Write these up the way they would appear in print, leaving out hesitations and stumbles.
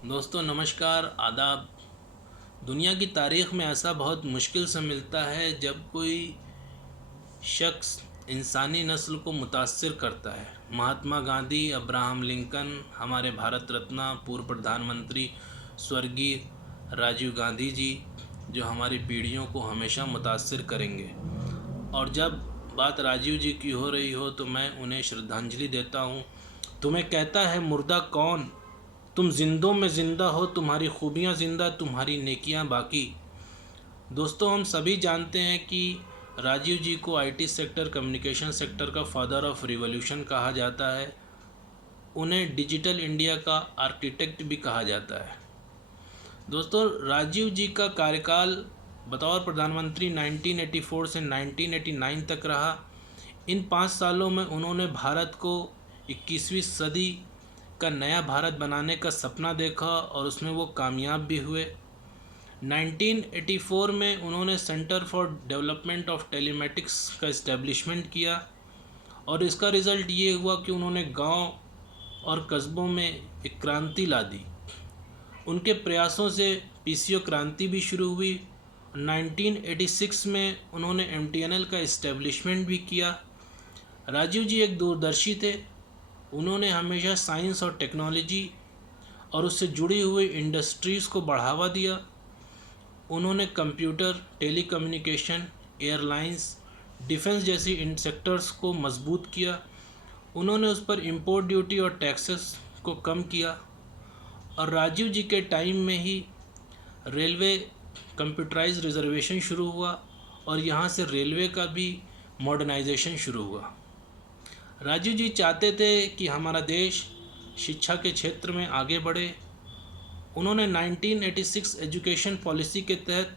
दोस्तों नमस्कार, आदाब। दुनिया की तारीख़ में ऐसा बहुत मुश्किल से मिलता है जब कोई शख्स इंसानी नस्ल को मुतासिर करता है। महात्मा गांधी, अब्राहम लिंकन, हमारे भारत रत्न पूर्व प्रधानमंत्री स्वर्गीय राजीव गांधी जी, जो हमारी पीढ़ियों को हमेशा मुतासिर करेंगे। और जब बात राजीव जी की हो रही हो तो मैं उन्हें श्रद्धांजलि देता हूँ। तुम्हें कहता है मुर्दा कौन, तुम जिंदों में ज़िंदा हो, तुम्हारी खूबियाँ ज़िंदा, तुम्हारी नेकियां बाकी। दोस्तों, हम सभी जानते हैं कि राजीव जी को आईटी सेक्टर, कम्युनिकेशन सेक्टर का फादर ऑफ रिवॉल्यूशन कहा जाता है। उन्हें डिजिटल इंडिया का आर्किटेक्ट भी कहा जाता है। दोस्तों, राजीव जी का कार्यकाल बतौर प्रधानमंत्री 1984 से 1989 तक रहा। इन 5 सालों में उन्होंने भारत को 21वीं सदी का नया भारत बनाने का सपना देखा और उसमें वो कामयाब भी हुए। 1984 में उन्होंने centre for development of telematics का इस्टेब्लिशमेंट किया और इसका रिज़ल्ट ये हुआ कि उन्होंने गांव और कस्बों में एक क्रांति ला दी। उनके प्रयासों से पीसीओ क्रांति भी शुरू हुई। 1986 में उन्होंने एमटीएनएल का इस्टेब्लिशमेंट भी किया। राजीव जी एक दूरदर्शी थे। उन्होंने हमेशा साइंस और टेक्नोलॉजी और उससे जुड़ी हुई इंडस्ट्रीज़ को बढ़ावा दिया। उन्होंने कंप्यूटर, टेलीकम्युनिकेशन, एयरलाइंस, डिफेंस जैसी इन सेक्टर्स को मजबूत किया। उन्होंने उस पर इंपोर्ट ड्यूटी और टैक्सेस को कम किया। और राजीव जी के टाइम में ही रेलवे कंप्यूटराइज रिजर्वेशन शुरू हुआ और यहाँ से रेलवे का भी मॉडर्नाइजेशन शुरू हुआ। राजीव जी चाहते थे कि हमारा देश शिक्षा के क्षेत्र में आगे बढ़े। उन्होंने 1986 एजुकेशन पॉलिसी के तहत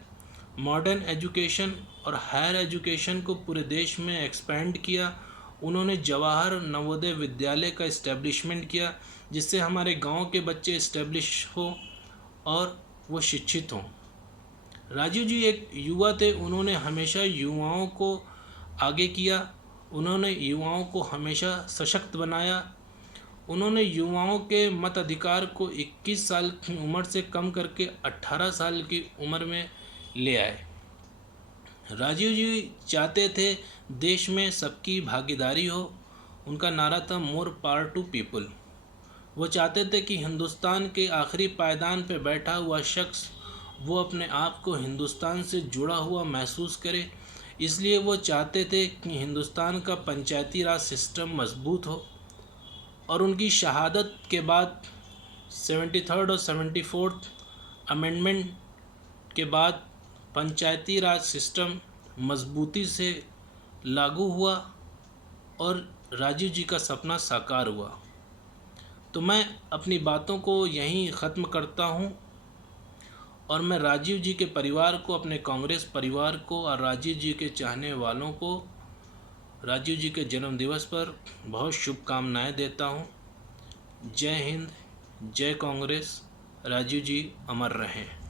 मॉडर्न एजुकेशन और हायर एजुकेशन को पूरे देश में एक्सपेंड किया। उन्होंने जवाहर नवोदय विद्यालय का इस्टेब्लिशमेंट किया, जिससे हमारे गांव के बच्चे इस्टेब्लिश हो और वो शिक्षित हों। राजीव जी एक युवा थे। उन्होंने हमेशा युवाओं को आगे किया। उन्होंने युवाओं को हमेशा सशक्त बनाया। उन्होंने युवाओं के मताधिकार को 21 साल की उम्र से कम करके 18 साल की उम्र में ले आए। राजीव जी चाहते थे देश में सबकी भागीदारी हो। उनका नारा था मोर पावर टू पीपल। वो चाहते थे कि हिंदुस्तान के आखिरी पायदान पर बैठा हुआ शख्स वो अपने आप को हिंदुस्तान से जुड़ा हुआ महसूस करे। इसलिए वो चाहते थे कि हिंदुस्तान का पंचायती राज सिस्टम मजबूत हो। और उनकी शहादत के बाद 73rd और 74th अमेंडमेंट के बाद पंचायती राज सिस्टम मजबूती से लागू हुआ और राजीव जी का सपना साकार हुआ। तो मैं अपनी बातों को यहीं ख़त्म करता हूँ और मैं राजीव जी के परिवार को, अपने कांग्रेस परिवार को और राजीव जी के चाहने वालों को राजीव जी के जन्मदिवस पर बहुत शुभकामनाएं देता हूँ। जय हिंद, जय कांग्रेस। राजीव जी अमर रहें।